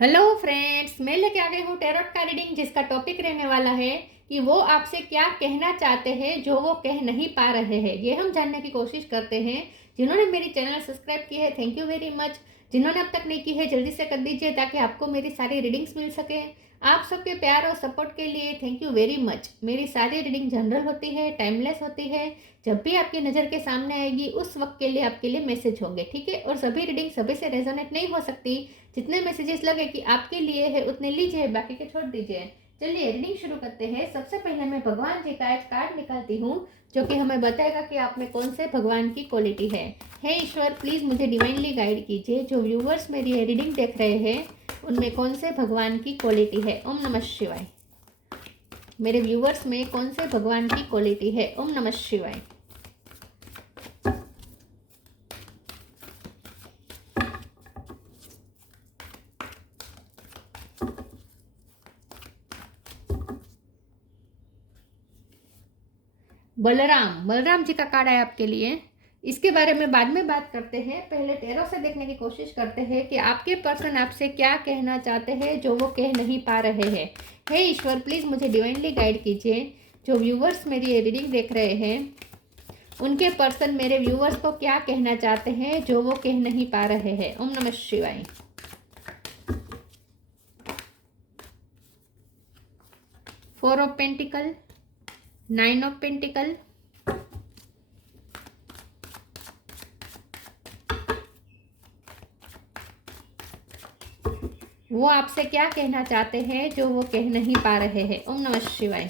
Hello friends, मैं लेके आ गई हूँ टैरोट का रीडिंग, जिसका टॉपिक रहने वाला है कि वो आपसे क्या कहना चाहते हैं जो वो कह नहीं पा रहे हैं। ये हम जानने की कोशिश करते हैं। जिन्होंने मेरी चैनल सब्सक्राइब की है, थैंक यू वेरी मच। जिन्होंने अब तक नहीं की है, जल्दी से कर दीजिए ताकि आपको मेरी सारी रीडिंग्स मिल सके। आप सबके प्यार और सपोर्ट के लिए थैंक यू वेरी मच। मेरी सारी रीडिंग जनरल होती है, टाइमलेस होती है। जब भी आपकी नज़र के सामने आएगी उस वक्त के लिए आपके लिए मैसेज होंगे, ठीक है। और सभी रीडिंग सभी से रेजोनेट नहीं हो सकती। जितने मैसेजेस लगे कि आपके लिए है उतने लीजिए, बाकी के छोड़ दीजिए। चलिए रीडिंग शुरू करते हैं। सबसे पहले मैं भगवान जी का एक कार्ड निकालती हूँ जो कि हमें बताएगा कि आप में कौन से भगवान की क्वालिटी है। हे ईश्वर, प्लीज मुझे डिवाइनली गाइड कीजिए। जो व्यूवर्स मेरी ये रीडिंग देख रहे हैं उनमें कौन से भगवान की क्वालिटी है। ओम नमः शिवाय। मेरे व्यूवर्स में कौन से भगवान की क्वालिटी है। ओम नमः शिवाय। बलराम जी का कार्ड है आपके लिए। इसके बारे में बाद में बात करते हैं। पहले टैरो से देखने की कोशिश करते हैं कि आपके पर्सन आपसे क्या कहना चाहते हैं जो वो कह नहीं पा रहे हैं। हे ईश्वर, प्लीज मुझे डिवाइनली गाइड कीजिए। जो व्यूवर्स मेरी ये रीडिंग देख रहे हैं उनके पर्सन मेरे व्यूवर्स को क्या कहना चाहते हैं जो वो कह नहीं पा रहे हैं। ओम नमः शिवाय। Four of pentacle, nine of pentacle, वो आपसे क्या कहना चाहते हैं जो वो कह नहीं पा रहे हैं। ओम नमः शिवाय।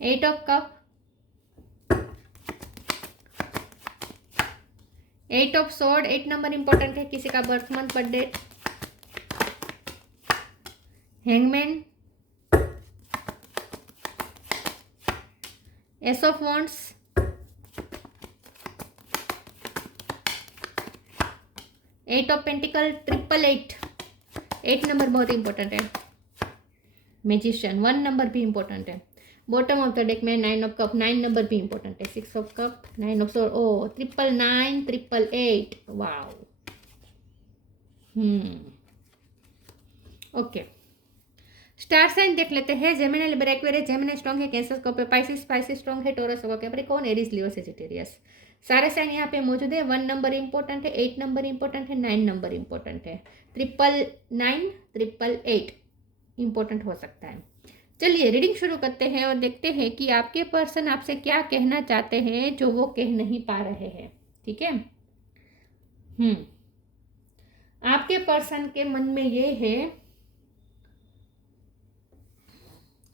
Eight of cup, eight of sword, 8 number important है। किसी का birth month, birth date, hangman, ace of wands, eight of pentacle, triple eight, 8 number बहुत इंपॉर्टेंट है। मैजिशियन, 1 नंबर भी इंपॉर्टेंट है। बॉटम ऑफ द डेक में 9 ऑफ कप, 9 नंबर भी important है। 6 of cup, 9 of sword, oh triple 9, triple 8, wow. Okay, star sign देख लेते हैं। Gemini, Libra, Aquarius. Gemini strong है, कैंसर स्कॉर्पियो, पाइसिस स्ट्रांग है, टॉरस, कैप्रिकॉर्न, एरीज, लियो, Sagittarius. सारे sign यहाँ पे मौजूद है। 1 नंबर इंपॉर्टेंट है, 8 नंबर इंपॉर्टेंट है, 9 नंबर इंपॉर्टेंट है। ट्रिपल 9, ट्रिपल 8 इंपॉर्टेंट हो सकता है। चलिए रीडिंग शुरू करते हैं और देखते हैं कि आपके पर्सन आपसे क्या कहना चाहते हैं जो वो कह नहीं पा रहे हैं। ठीक है। आपके पर्सन के मन में ये है,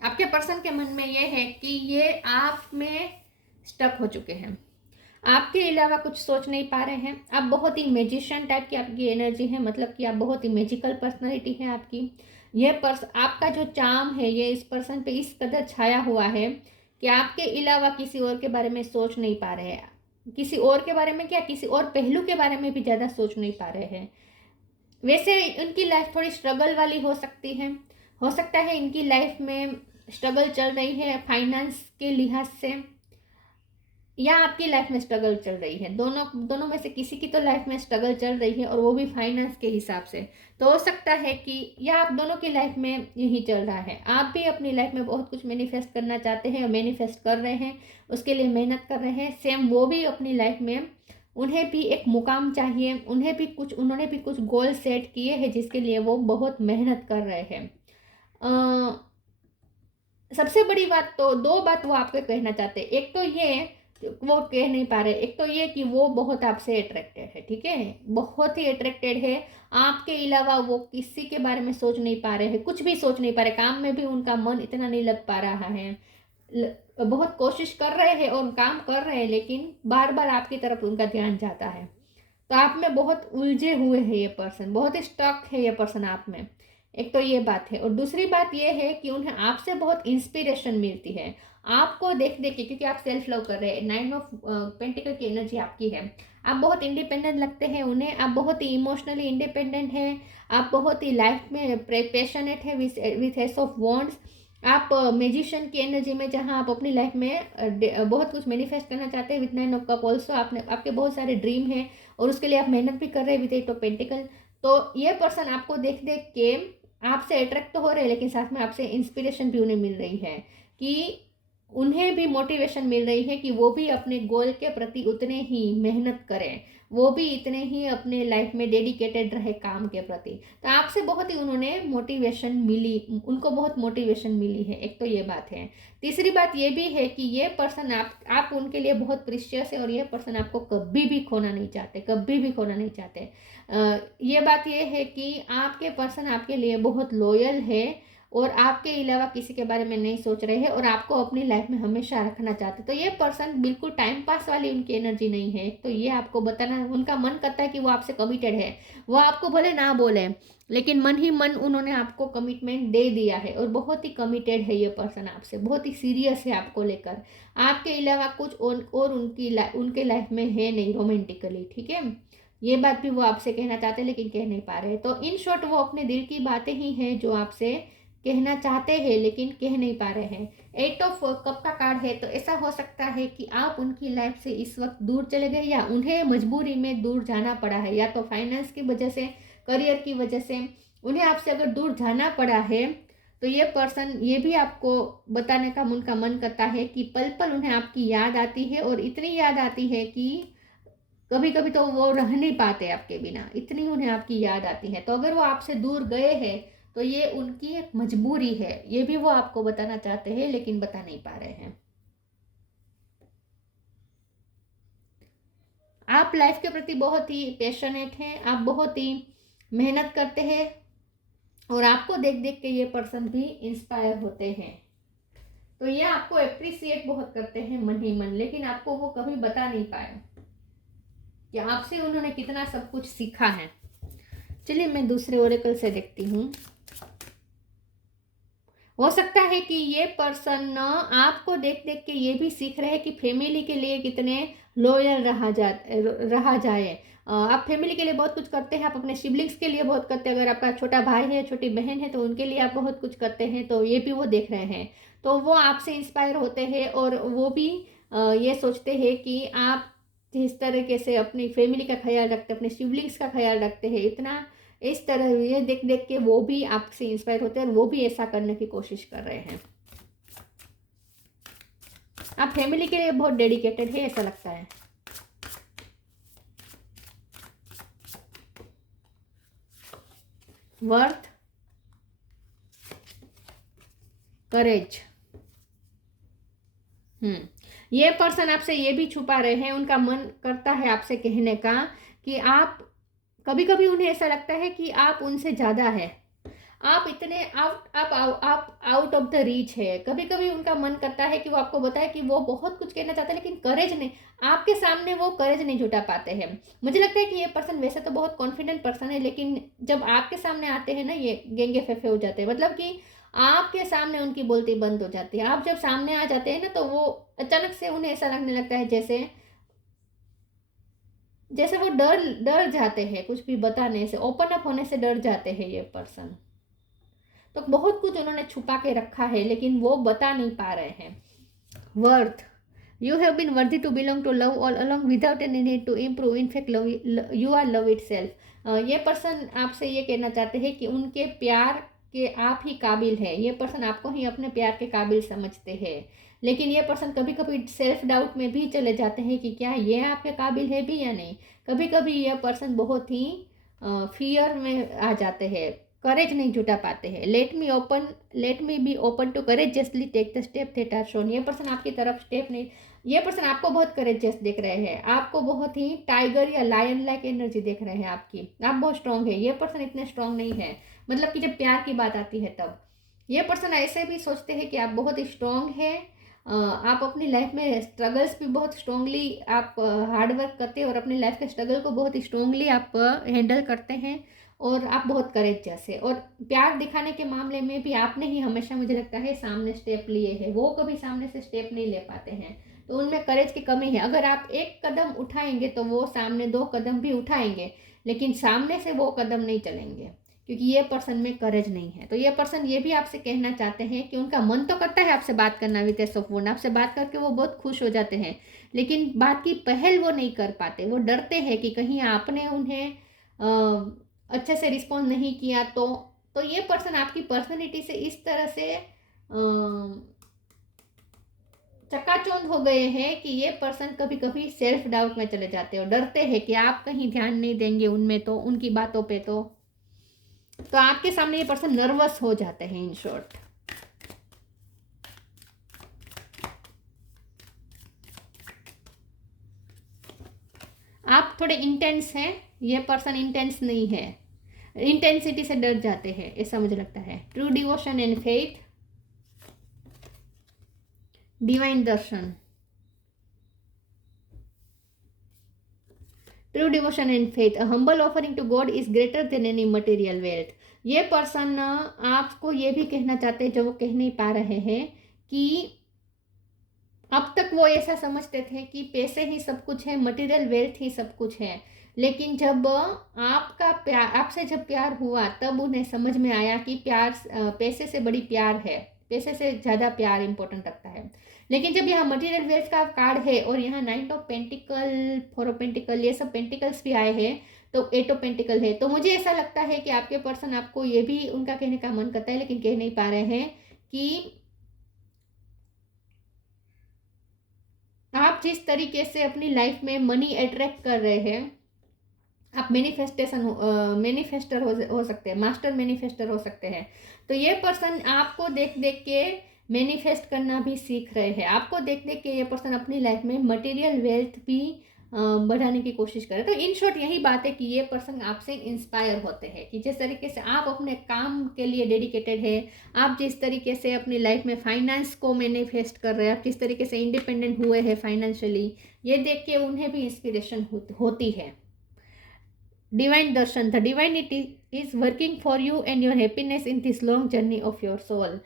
आपके पर्सन के मन में ये है कि ये आप में स्टक हो चुके हैं। आपके अलावा कुछ सोच नहीं पा रहे हैं। आप बहुत ही मैजिशियन टाइप की आपकी एनर्जी है, मतलब कि आप बहुत ही मैजिकल पर्सनालिटी है आपकी। ये आपका जो चार्म है ये इस पर्सन पे इस कदर छाया हुआ है कि आपके अलावा किसी और के बारे में सोच नहीं पा रहे हैं। किसी और के बारे में क्या, किसी और पहलू के बारे में भी ज़्यादा सोच नहीं पा रहे हैं। वैसे उनकी लाइफ थोड़ी स्ट्रगल वाली हो सकती है। हो सकता है इनकी लाइफ में स्ट्रगल चल रही है फाइनेंस के लिहाज से, या आपकी लाइफ में स्ट्रगल चल रही है। दोनों में से किसी की तो लाइफ में स्ट्रगल चल रही है, और वो भी फाइनेंस के हिसाब से। तो हो सकता है कि या आप दोनों की लाइफ में यही चल रहा है। आप भी अपनी लाइफ में बहुत कुछ मैनिफेस्ट करना चाहते हैं और मैनिफेस्ट कर रहे हैं, उसके लिए मेहनत कर रहे हैं। सेम वो भी अपनी लाइफ में, उन्हें भी एक मुकाम चाहिए, उन्होंने भी कुछ गोल सेट किए हैं जिसके लिए वो बहुत मेहनत कर रहे हैं। सबसे बड़ी बात तो, दो बात वो आपको कहना चाहते हैं। एक तो ये वो कह नहीं पा रहे, एक तो ये कि वो बहुत आपसे अट्रैक्टेड है। ठीक है, बहुत ही अट्रैक्टेड है। आपके अलावा वो किसी के बारे में सोच नहीं पा रहे हैं, कुछ भी सोच नहीं पा रहे। काम में भी उनका मन इतना नहीं लग पा रहा है। बहुत कोशिश कर रहे हैं और काम कर रहे हैं, लेकिन बार बार आपकी तरफ उनका ध्यान जाता है। तो आप में बहुत उलझे हुए हैं ये पर्सन, बहुत ही स्टक है ये पर्सन आप में। एक तो ये बात है, और दूसरी बात ये है कि उन्हें आपसे बहुत इंस्पिरेशन मिलती है आपको देख देख के, क्योंकि आप सेल्फ लव कर रहे हैं। 9 ऑफ पेंटिकल की एनर्जी आपकी है। आप बहुत इंडिपेंडेंट लगते हैं उन्हें। आप बहुत ही इमोशनली इंडिपेंडेंट हैं। आप बहुत ही लाइफ में पैशनेट है विथ एस ऑफ वॉन्ड्स। आप मैजिशियन की एनर्जी में, जहां आप अपनी लाइफ में बहुत कुछ मैनिफेस्ट करना चाहते हैं विथ 9 ऑफ कप। ऑल्सो आपके बहुत सारे ड्रीम हैं और उसके लिए आप मेहनत भी कर रहे हैं विथ 8 ऑफ पेंटिकल। तो ये पर्सन आपको देख देख के आपसे अट्रैक्ट तो हो रहे हैं, लेकिन साथ में आपसे इंस्पिरेशन भी उन्हें मिल रही है कि उन्हें भी मोटिवेशन मिल रही है कि वो भी अपने गोल के प्रति उतने ही मेहनत करें, वो भी इतने ही अपने लाइफ में डेडिकेटेड रहे काम के प्रति। तो आपसे बहुत ही उन्होंने मोटिवेशन मिली, उनको बहुत मोटिवेशन मिली है। एक तो ये बात है। तीसरी बात ये भी है कि ये पर्सन आप उनके लिए बहुत प्रीशियस है और ये पर्सन आपको कभी भी खोना नहीं चाहते, कभी भी खोना नहीं चाहते। ये बात ये है कि आपके पर्सन आपके लिए बहुत लॉयल है और आपके अलावा किसी के बारे में नहीं सोच रहे हैं और आपको अपनी लाइफ में हमेशा रखना चाहते। तो ये पर्सन बिल्कुल टाइम पास वाली उनकी एनर्जी नहीं है। तो ये आपको बताना, उनका मन करता है कि वो आपसे कमिटेड है। वो आपको भले ना बोले, लेकिन मन ही मन उन्होंने आपको कमिटमेंट दे दिया है और बहुत ही कमिटेड है ये पर्सन आपसे, बहुत ही सीरियस है आपको लेकर। आपके अलावा कुछ और उनके लाइफ में है नहीं रोमांटिकली, ठीक है। ये बात भी वो आपसे कहना चाहते हैं लेकिन कह नहीं पा रहे। तो इन शॉर्ट वो अपने दिल की बातें ही हैं जो आपसे कहना चाहते हैं लेकिन कह नहीं पा रहे हैं। 8 ऑफ कप का कार्ड है, तो ऐसा हो सकता है कि आप उनकी लाइफ से इस वक्त दूर चले गए या उन्हें मजबूरी में दूर जाना पड़ा है, या तो फाइनेंस की वजह से, करियर की वजह से उन्हें आपसे अगर दूर जाना पड़ा है। तो ये पर्सन ये भी आपको बताने का उनका मन करता है कि पल पल उन्हें आपकी याद आती है और इतनी याद आती है कि कभी कभी तो वो रह नहीं पाते आपके बिना, इतनी उन्हें आपकी याद आती है। तो अगर वो आपसे दूर गए हैं तो ये उनकी एक मजबूरी है, ये भी वो आपको बताना चाहते हैं लेकिन बता नहीं पा रहे हैं। आप लाइफ के प्रति बहुत ही पैशनेट हैं, आप बहुत ही मेहनत करते हैं और आपको देख देख के ये पर्सन भी इंस्पायर होते हैं। तो ये आपको अप्रिसिएट बहुत करते हैं मन ही मन, लेकिन आपको वो कभी बता नहीं पाए कि आपसे उन्होंने कितना सब कुछ सीखा है। चलिए मैं दूसरे ओरेकल से देखती हूँ। हो सकता है कि ये पर्सन आपको देख देख के ये भी सीख रहे हैं कि फैमिली के लिए कितने लॉयल रहा जाए। आप फैमिली के लिए बहुत कुछ करते हैं, आप अपने सिबलिंग्स के लिए बहुत करते हैं। अगर आपका छोटा भाई है, छोटी बहन है, तो उनके लिए आप बहुत कुछ करते हैं। तो ये भी वो देख रहे हैं, तो वो आपसे इंस्पायर होते हैं और वो भी ये सोचते हैं कि आप जिस तरीके से अपनी फैमिली का ख्याल रखते हैं, अपने सिबलिंग्स का ख्याल रखते हैं, इतना इस तरह ये देख देख के वो भी आपसे इंस्पायर होते हैं और वो भी ऐसा करने की कोशिश कर रहे हैं। आप फैमिली के लिए बहुत डेडिकेटेड है ऐसा लगता है। वर्थ, करेज। ये पर्सन आपसे ये भी छुपा रहे हैं, उनका मन करता है आपसे कहने का कि आप कभी कभी उन्हें ऐसा लगता है कि आप उनसे ज़्यादा है, आप इतने आप आउट ऑफ द रीच है। कभी कभी उनका मन करता है कि वो आपको बताए कि वो बहुत कुछ कहना चाहता है लेकिन करेज नहीं, आपके सामने वो करेज नहीं जुटा पाते हैं। मुझे लगता है कि ये पर्सन वैसे तो बहुत कॉन्फिडेंट पर्सन है, लेकिन जब आपके सामने आते हैं ना ये गेंगे फेफे हो जाते हैं। मतलब कि आपके सामने उनकी बोलती बंद हो जाती है। आप जब सामने आ जाते हैं ना तो वो अचानक से उन्हें ऐसा लगने लगता है जैसे जैसे वो डर डर जाते हैं, कुछ भी बताने से, ओपन अप होने से डर जाते हैं ये पर्सन। तो बहुत कुछ उन्होंने छुपा के रखा है लेकिन वो बता नहीं पा रहे हैं। Worth, you have been worthy to belong to love all along without any need to improve, in fact you are love itself. ये पर्सन आपसे ये कहना चाहते हैं कि उनके प्यार के आप ही काबिल है। ये पर्सन आपको ही अपने प्यार के काबिल समझते हैं, लेकिन ये पर्सन कभी कभी सेल्फ डाउट में भी चले जाते हैं कि क्या ये आपके काबिल है भी या नहीं। कभी कभी ये पर्सन बहुत ही फियर में आ जाते हैं, करेज नहीं जुटा पाते हैं। Let me be open to courageously take the step that are shown. ये पर्सन आपकी तरफ स्टेप नहीं, ये पर्सन आपको बहुत करेजियस देख रहे हैं, आपको बहुत ही टाइगर या लायन लाइक एनर्जी देख रहे हैं आपकी। आप बहुत स्ट्रांग है, ये पर्सन इतने स्ट्रांग नहीं है। मतलब कि जब प्यार की बात आती है तब ये पर्सन ऐसे भी सोचते हैं कि आप बहुत ही स्ट्रांग है। आप अपनी लाइफ में स्ट्रगल्स भी बहुत स्ट्रांगली आप हार्डवर्क करते हैं और अपनी लाइफ के स्ट्रगल को बहुत ही स्ट्रांगली आप हैंडल करते हैं और आप बहुत करेजियस है। और प्यार दिखाने के मामले में भी आपने ही हमेशा मुझे लगता है सामने स्टेप लिए हैं, वो कभी सामने से स्टेप नहीं ले पाते हैं। तो उनमें करेज की कमी है। अगर आप एक कदम उठाएंगे तो वो सामने 2 कदम भी उठाएंगे, लेकिन सामने से वो कदम नहीं चलेंगे क्योंकि ये पर्सन में करेज नहीं है। तो ये पर्सन ये भी आपसे कहना चाहते हैं कि उनका मन तो करता है आपसे बात करना, विद एस ऑफ वंड आपसे बात करके वो बहुत खुश हो जाते हैं, लेकिन बात की पहल वो नहीं कर पाते। वो डरते हैं कि कहीं आपने उन्हें अच्छे से रिस्पॉन्ड नहीं किया तो ये पर्सन आपकी पर्सनैलिटी से इस तरह से चकाचौंध हो गए हैं कि ये पर्सन कभी कभी सेल्फ डाउट में चले जाते हैं और डरते हैं कि आप कहीं ध्यान नहीं देंगे उनमें, तो उनकी बातों पे तो आपके सामने ये पर्सन नर्वस हो जाते हैं इन शॉर्ट। आप थोड़े इंटेंस हैं, ये पर्सन इंटेंस नहीं है, इंटेंसिटी से डर जाते हैं ऐसा मुझे लगता है। True devotion and faith, divine darshan, true devotion and faith, a humble offering to God is greater than any material wealth. ये पर्सन आपको ये भी कहना चाहते हैं, जो वो कह नहीं पा रहे हैं, कि अब तक वो ऐसा समझते थे कि पैसे ही सब कुछ है, मटेरियल वेल्थ ही सब कुछ है, लेकिन जब आपका प्यार, आपसे जब प्यार हुआ तब उन्हें समझ में आया कि प्यार पैसे से बड़ी प्यार है, पैसे से ज़्यादा प्यार इंपॉर्टेंट रखता है। लेकिन जब यहाँ मटेरियल वेल्थ का कार्ड है और यहाँ 9 ऑफ पेंटिकल, 4 ऑफ पेंटिकल, ये सब पेंटिकल्स भी आए हैं, तो 8 ऑफ पेंटिकल है, तो मुझे ऐसा लगता है कि आपके पर्सन आपको ये भी उनका कहने का मन करता है लेकिन कह नहीं पा रहे हैं कि आप जिस तरीके से अपनी लाइफ में मनी अट्रैक्ट कर रहे हैं, आप मैनिफेस्टर हो सकते हैं, मास्टर मैनिफेस्टर हो सकते हैं, तो ये पर्सन आपको देख देख के मैनिफेस्ट करना भी सीख रहे हैं। आपको देख देख के ये पर्सन अपनी लाइफ में मटेरियल वेल्थ भी बढ़ाने की कोशिश करें। तो इन शॉर्ट यही बात है कि ये पर्सन आपसे इंस्पायर होते हैं कि जिस तरीके से आप अपने काम के लिए डेडिकेटेड है, आप जिस तरीके से अपनी लाइफ में फाइनेंस को मैनिफेस्ट कर रहे हैं, आप जिस तरीके से इंडिपेंडेंट हुए हैं फाइनेंशियली, ये देख के उन्हें भी इंस्पिरेशन होती है। Divine darshan, the divinity is working for you and your happiness in this long journey of your soul.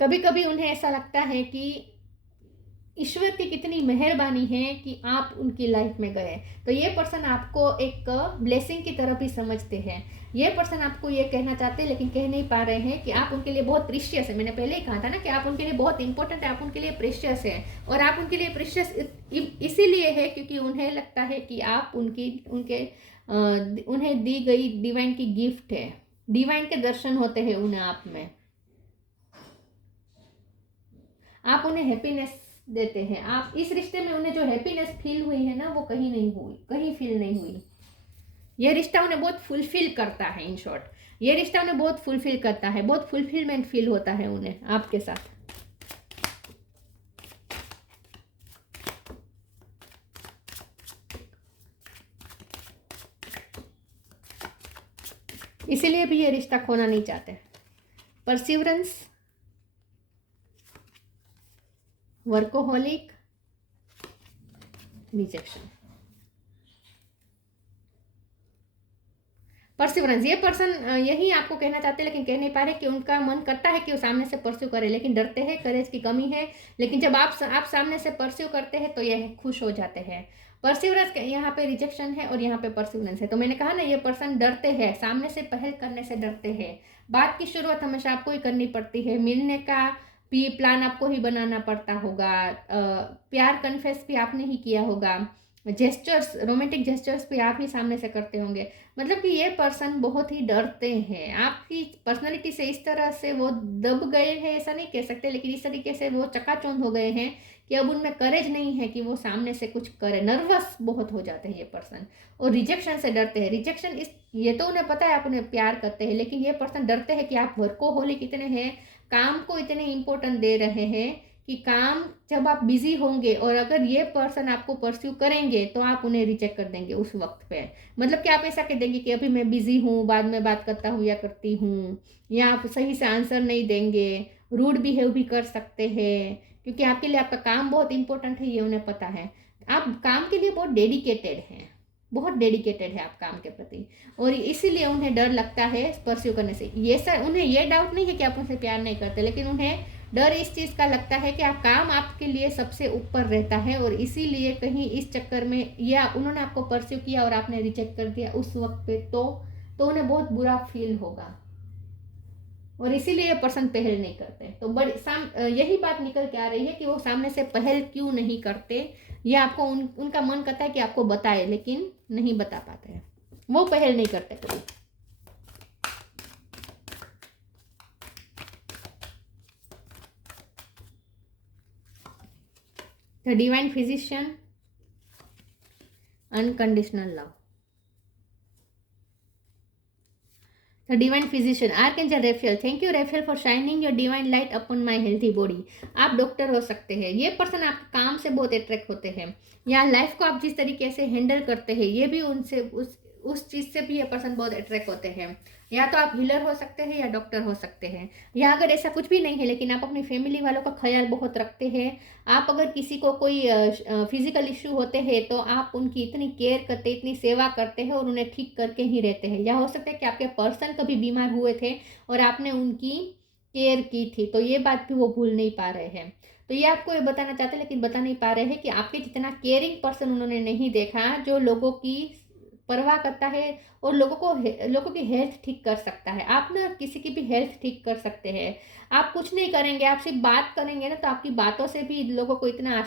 कभी कभी उन्हें ऐसा लगता है कि ईश्वर की कितनी मेहरबानी है कि आप उनकी लाइफ में गए, तो ये पर्सन आपको एक ब्लेसिंग की तरह भी समझते हैं। ये पर्सन आपको ये कहना चाहते हैं लेकिन कह नहीं पा रहे हैं कि आप उनके लिए बहुत प्रीशियस है। मैंने पहले ही कहा था ना कि आप उनके लिए बहुत इंपॉर्टेंट है, आप उनके लिए प्रीशियस है, और आप उनके लिए प्रीशियस इसीलिए है क्योंकि उन्हें लगता है कि आप उन्हें दी गई डिवाइन की गिफ्ट है, डिवाइन के दर्शन होते हैं उन्हें आप में, आप उन्हें हैप्पीनेस देते हैं। आप इस रिश्ते में उन्हें जो हैप्पीनेस फील हुई है ना, वो कहीं नहीं हुई, कहीं फील नहीं हुई। ये रिश्ता उन्हें बहुत फुलफिल करता है। इन शॉर्ट ये रिश्ता उन्हें बहुत फुलफिल करता है, बहुत फुलफिलमेंट फील होता है उन्हें आपके साथ। इसीलिए भी ये रिश्ता खोना नहीं चाहते। Perseverance, workaholic, rejection. परसिवरेंस, ये पर्सन यही आपको कहना चाहते हैं लेकिन कह नहीं पा रहे कि उनका मन करता है कि वो सामने से परस्यू करे, लेकिन डरते हैं, करेज की कमी है। लेकिन जब आप सामने से परस्यू करते हैं तो ये खुश हो जाते हैं। परसिवरेंस यहाँ पे रिजेक्शन है और यहाँ पे परसिवरेंस है। तो मैंने कहा ना, ये पर्सन डरते हैं, सामने से पहल करने से डरते हैं। बात की शुरुआत हमेशा आपको ही करनी पड़ती है, मिलने का भी प्लान आपको ही बनाना पड़ता होगा, प्यार कन्फेस भी आपने ही किया होगा, जेस्चर्स, रोमांटिक जेस्चर्स भी आप ही सामने से करते होंगे। मतलब कि ये पर्सन बहुत ही डरते हैं आपकी पर्सनालिटी से। इस तरह से वो दब गए हैं ऐसा नहीं कह सकते, लेकिन इस तरीके से वो चकाचौंध हो गए हैं कि अब उनमें करेज नहीं है कि वो सामने से कुछ करे। नर्वस बहुत हो जाते हैं ये पर्सन, और रिजेक्शन से डरते हैं। रिजेक्शन ये तो उन्हें पता है आप उन्हें प्यार करते हैं, लेकिन ये पर्सन डरते हैं कि आप वर्कोहोलिक इतने हैं, काम को इतने इंपॉर्टेंट दे रहे हैं कि काम जब आप बिजी होंगे और अगर ये पर्सन आपको परस्यू करेंगे तो आप उन्हें रिजेक्ट कर देंगे उस वक्त पे। मतलब कि आप ऐसा कह देंगे कि अभी मैं बिजी हूँ, बाद में बात करता हूँ या करती हूँ, या आप सही से आंसर नहीं देंगे, रूड बिहेव भी कर सकते हैं, क्योंकि आपके लिए आपका काम बहुत इंपॉर्टेंट है, ये उन्हें पता है। आप काम के लिए बहुत डेडिकेटेड हैं, बहुत डेडिकेटेड है आप काम के प्रति, और इसीलिए उन्हें डर लगता है परस्यू करने से। ये सर उन्हें ये डाउट नहीं है कि आप उनसे प्यार नहीं करते, लेकिन उन्हें डर इस चीज़ का लगता है कि आप काम आपके लिए सबसे ऊपर रहता है, और इसीलिए कहीं इस चक्कर में या उन्होंने आपको परस्यू किया और आपने रिजेक्ट कर दिया उस वक्त पे, तो उन्हें बहुत बुरा फील होगा, और इसीलिए पर्सन पहल नहीं करते। तो यही बात निकल के आ रही है कि वो सामने से पहल क्यों नहीं करते, या आपको उनका मन करता है कि आपको बताए लेकिन नहीं बता पाते हैं। वो पहल नहीं करते कभी। The divine physician, unconditional love. The divine physician, archangel रेफेल, thank you रेफेल for shining your divine light upon my healthy body. आप डॉक्टर हो सकते हैं। ये पर्सन आपके काम से बहुत अट्रैक्ट होते हैं, या लाइफ को आप जिस तरीके से हैंडल करते हैं ये भी उनसे उस चीज़ से भी ये पर्सन बहुत अट्रैक्ट होते हैं। या तो आप हीलर हो सकते हैं या डॉक्टर हो सकते हैं, या अगर ऐसा कुछ भी नहीं है लेकिन आप अपनी फैमिली वालों का ख्याल बहुत रखते हैं। आप अगर किसी को कोई फिजिकल इश्यू होते हैं तो आप उनकी इतनी केयर करते, इतनी सेवा करते हैं और उन्हें ठीक करके ही रहते हैं। या हो सकता है कि आपके पर्सन कभी बीमार हुए थे और आपने उनकी केयर की थी, तो ये बात भी वो भूल नहीं पा रहे हैं। तो ये आपको ये बताना चाहते हैं लेकिन बता नहीं पा रहे हैं कि आपके जितना केयरिंग पर्सन उन्होंने नहीं देखा, जो लोगों की परवाह करता है और लोगों की हेल्थ ठीक कर सकता है। आप ना किसी की भी हेल्थ ठीक कर सकते हैं। आप कुछ नहीं करेंगे, आप सिर्फ बात करेंगे ना, तो आपकी बातों से भी लोगों को इतना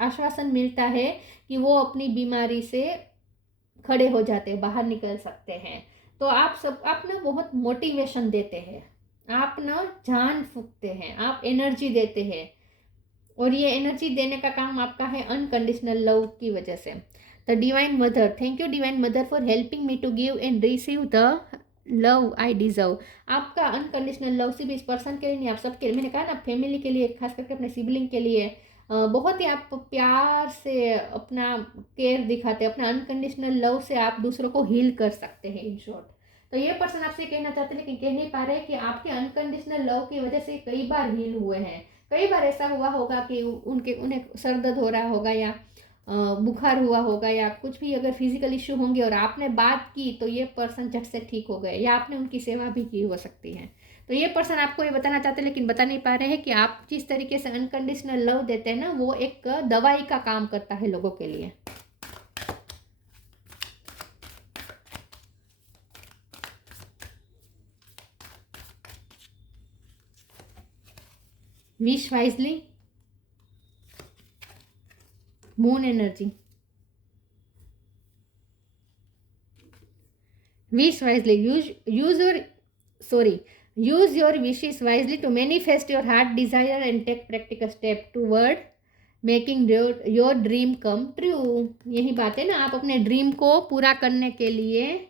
आश्वासन मिलता है कि वो अपनी बीमारी से खड़े हो जाते हैं, बाहर निकल सकते हैं। तो आप ना बहुत मोटिवेशन देते हैं, आप ना जान फूंकते हैं, आप एनर्जी देते हैं, और ये एनर्जी देने का काम आपका है अनकंडीशनल लव की वजह से। The divine mother, thank you divine mother for helping me to give and receive the love I deserve. आपका अनकंडीशनल लव सिर्फ इस पर्सन के लिए नहीं, आप सबके, मैंने कहा ना, फैमिली के लिए, खास करके अपने सिबलिंग के लिए बहुत ही आप प्यार से अपना केयर दिखाते हैं। अपना अनकंडीशनल लव से आप दूसरों को हील कर सकते हैं, इन शॉर्ट। तो ये पर्सन आपसे कहना चाहते हैं लेकिन कह नहीं पा रहे कि आपके अनकंडीशनल लव की वजह से कई बार हील हुए हैं। कई बार ऐसा हुआ होगा कि उन्हें सर दर्द हो रहा होगा, या बुखार हुआ होगा, या कुछ भी अगर फिजिकल इश्यू होंगे और आपने बात की तो ये पर्सन झट से ठीक हो गए, या आपने उनकी सेवा भी की हो सकती है। तो ये पर्सन आपको ये बताना चाहते हैं लेकिन बता नहीं पा रहे हैं कि आप जिस तरीके से अनकंडीशनल लव देते हैं ना, वो एक दवाई का काम करता है लोगों के लिए। Wish wisely, moon energy, wish wisely, use your wishes wisely to manifest your heart desire and take practical step toward making your dream come true। यही बात है ना, आप अपने ड्रीम को पूरा करने के लिए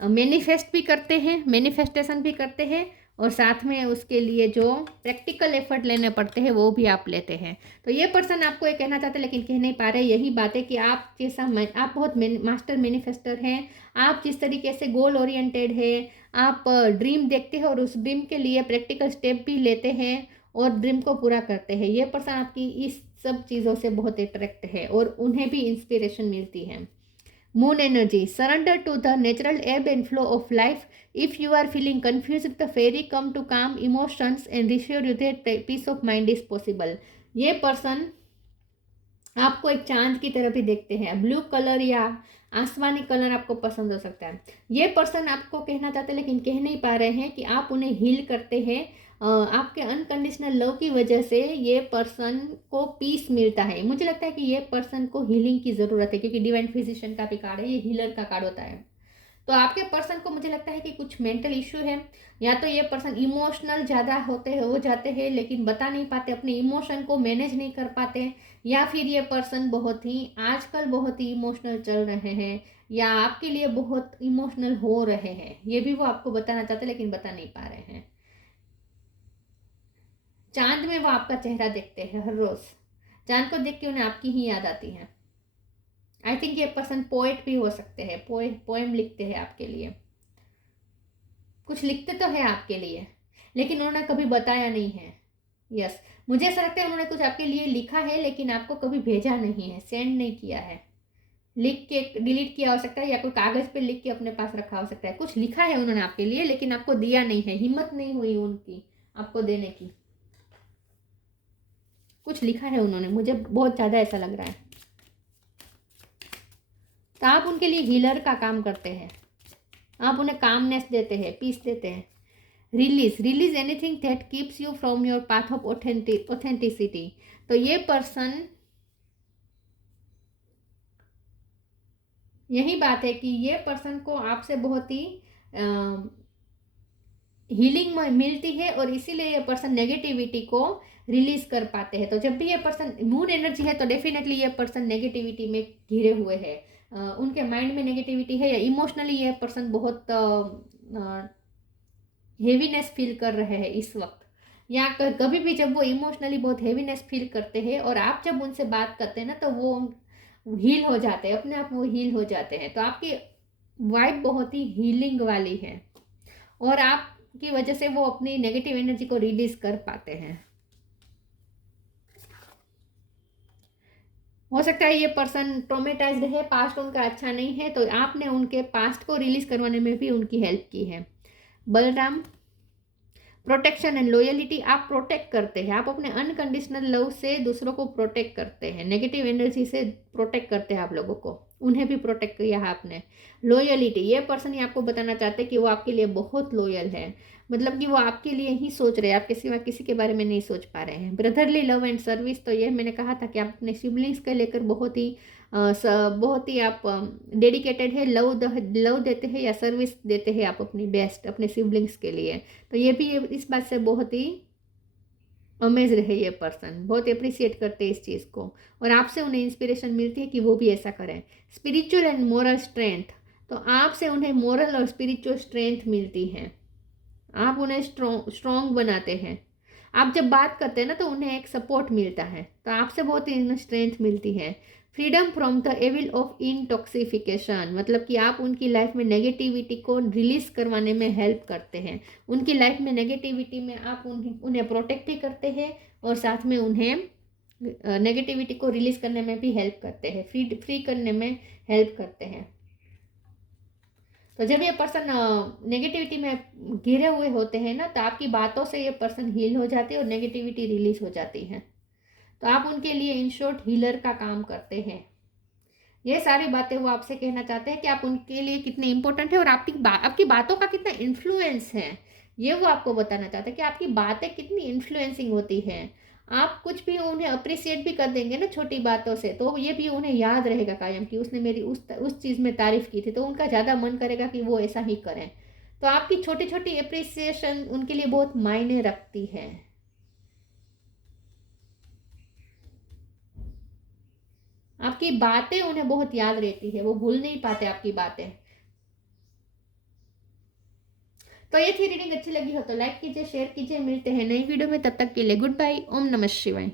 मैनिफेस्ट भी करते हैं, मैनिफेस्टेशन भी करते हैं, और साथ में उसके लिए जो प्रैक्टिकल एफर्ट लेने पड़ते हैं वो भी आप लेते हैं। तो ये पर्सन आपको ये कहना चाहते हैं लेकिन कह नहीं पा रहे, यही बात है कि आप जैसा आप बहुत मास्टर मैनिफेस्टर हैं। आप जिस तरीके से गोल ओरिएंटेड है, आप ड्रीम देखते हैं और उस ड्रीम के लिए प्रैक्टिकल स्टेप भी लेते हैं और ड्रीम को पूरा करते हैं। ये पर्सन आपकी इस सब चीज़ों से बहुत अट्रैक्ट है और उन्हें भी इंस्पिरेशन मिलती है। Moon energy, surrender to the natural ebb and flow of life. If you are feeling confused, the fairy come to calm emotions and reassure you that peace of mind is possible। ये person आपको एक चांद की तरह भी देखते हैं। Blue colour या आसमानी कलर आपको पसंद हो सकता है। ये पर्सन आपको कहना चाहते हैं लेकिन कह नहीं पा रहे हैं कि आप उन्हें हील करते हैं। आपके अनकंडीशनल लव की वजह से ये पर्सन को पीस मिलता है। मुझे लगता है कि ये पर्सन को हीलिंग की ज़रूरत है, क्योंकि डिवाइन फिजिशियन का भी कार्ड है, ये हीलर का कार्ड होता है। तो आपके पर्सन को मुझे लगता है कि कुछ मेंटल इश्यू है, या तो ये पर्सन इमोशनल ज़्यादा हो जाते हैं लेकिन बता नहीं पाते, अपने इमोशन को मैनेज नहीं कर पाते, या फिर ये पर्सन आजकल बहुत ही इमोशनल चल रहे हैं, या आपके लिए बहुत इमोशनल हो रहे हैं। ये भी वो आपको बताना चाहते हैं लेकिन बता नहीं पा रहे हैं। चांद में वो आपका चेहरा देखते हैं हर रोज, चांद को देख के उन्हें आपकी ही याद आती है। आई थिंक ये पर्सन पोएट भी हो सकते हैं, पोएम लिखते हैं आपके लिए, कुछ लिखते तो है आपके लिए लेकिन उन्होंने कभी बताया नहीं है। यस, मुझे ऐसा लगता है उन्होंने कुछ आपके लिए लिखा है लेकिन आपको कभी भेजा नहीं है, सेंड नहीं किया है, लिख के डिलीट किया हो सकता है, या कोई कागज़ पे लिख के अपने पास रखा हो सकता है। कुछ लिखा है उन्होंने आपके लिए लेकिन आपको दिया नहीं है, हिम्मत नहीं हुई उनकी आपको देने की। कुछ लिखा है उन्होंने, मुझे बहुत ज़्यादा ऐसा लग रहा है। तो आप उनके लिए हीलर का काम करते हैं, आप उन्हें कामनेस देते हैं, पीस देते हैं। Release anything that keeps you from your path of यही बात है कि ये पर्सन को आपसे बहुत ही हीलिंग मिलती है और इसीलिए ये पर्सन नेगेटिविटी को रिलीज कर पाते हैं। तो जब भी ये पर्सन मून एनर्जी है तो डेफिनेटली ये पर्सन नेगेटिविटी में घिरे हुए हैं, उनके माइंड में नेगेटिविटी है, या इमोशनली ये पर्सन बहुत हेवीनेस फील कर रहे हैं इस वक्त, या कभी भी जब वो इमोशनली बहुत हेवीनेस फील करते हैं और आप जब उनसे बात करते हैं ना तो वो हील हो जाते हैं, अपने आप वो हील हो जाते हैं। तो आपकी वाइब बहुत ही हीलिंग वाली है और आपकी वजह से वो अपनी नेगेटिव एनर्जी को रिलीज कर पाते हैं। हो सकता है ये पर्सन ट्रोमेटाइज्ड है, पास्ट उनका अच्छा नहीं है, तो आपने उनके पास्ट को रिलीज करवाने में भी उनकी हेल्प की है। बलराम, प्रोटेक्शन एंड लॉयलिटी, आप प्रोटेक्ट करते हैं, आप अपने अनकंडीशनल लव से दूसरों को प्रोटेक्ट करते हैं, नेगेटिव एनर्जी से प्रोटेक्ट करते हैं आप लोगों को, उन्हें भी प्रोटेक्ट किया है आपने। लॉयलिटी, ये पर्सन ही आपको बताना चाहते हैं कि वो आपके लिए बहुत लॉयल है, मतलब कि वो आपके लिए ही सोच रहे हैं, आपके सिवा किसी के बारे में नहीं सोच पा रहे हैं। ब्रदरली लव एंड सर्विस, तो ये मैंने कहा था कि आप अपने सिबलिंग्स को लेकर बहुत ही आप डेडिकेटेड है, लव देते हैं या सर्विस देते हैं आप अपनी बेस्ट अपने सिबलिंग्स के लिए। तो ये भी इस बात से बहुत ही अमेज रहे, ये पर्सन बहुत अप्रिशिएट करते हैं इस चीज़ को और आपसे उन्हें इंस्पिरेशन मिलती है कि वो भी ऐसा करें। स्पिरिचुअल एंड मोरल स्ट्रेंथ, तो आपसे उन्हें मोरल और स्पिरिचुअल स्ट्रेंथ मिलती है, आप उन्हें स्ट्रॉन्ग बनाते हैं। आप जब बात करते हैं ना तो उन्हें एक सपोर्ट मिलता है, तो आपसे बहुत ही स्ट्रेंथ मिलती है। Freedom from the evil of intoxification, मतलब कि आप उनकी लाइफ में नेगेटिविटी को रिलीज करवाने में हेल्प करते हैं, उनकी लाइफ में नेगेटिविटी में आप उन्हें प्रोटेक्ट भी करते हैं और साथ में उन्हें नेगेटिविटी को रिलीज करने में भी हेल्प करते हैं, फ्री करने में हेल्प करते हैं। तो जब ये पर्सन नेगेटिविटी में घिरे हुए होते हैं ना तो आपकी बातों से ये पर्सन हील हो जाते हैं और नेगेटिविटी रिलीज हो जाती है। तो आप उनके लिए इन शॉर्ट हीलर का काम करते हैं। ये सारी बातें वो आपसे कहना चाहते हैं कि आप उनके लिए कितने इंपॉर्टेंट है और आपकी बातों का कितना इन्फ्लुएंस है, ये वो आपको बताना चाहते हैं कि आपकी बातें कितनी इन्फ्लुएंसिंग होती है। आप कुछ भी उन्हें अप्रिसिएट भी कर देंगे ना छोटी बातों से, तो ये भी उन्हें याद रहेगा कायम कि उसने मेरी उस चीज़ में तारीफ की थी, तो उनका ज़्यादा मन करेगा कि वो ऐसा ही करें। तो आपकी छोटी छोटी अप्रिसिएशन उनके लिए बहुत मायने रखती है। आपकी बातें उन्हें बहुत याद रहती है, वो भूल नहीं पाते आपकी बातें। तो ये थी रीडिंग, अच्छी लगी हो तो लाइक कीजिए, शेयर कीजिए, मिलते हैं नई वीडियो में, तब तक के लिए गुड बाय, ओम नमः शिवाय।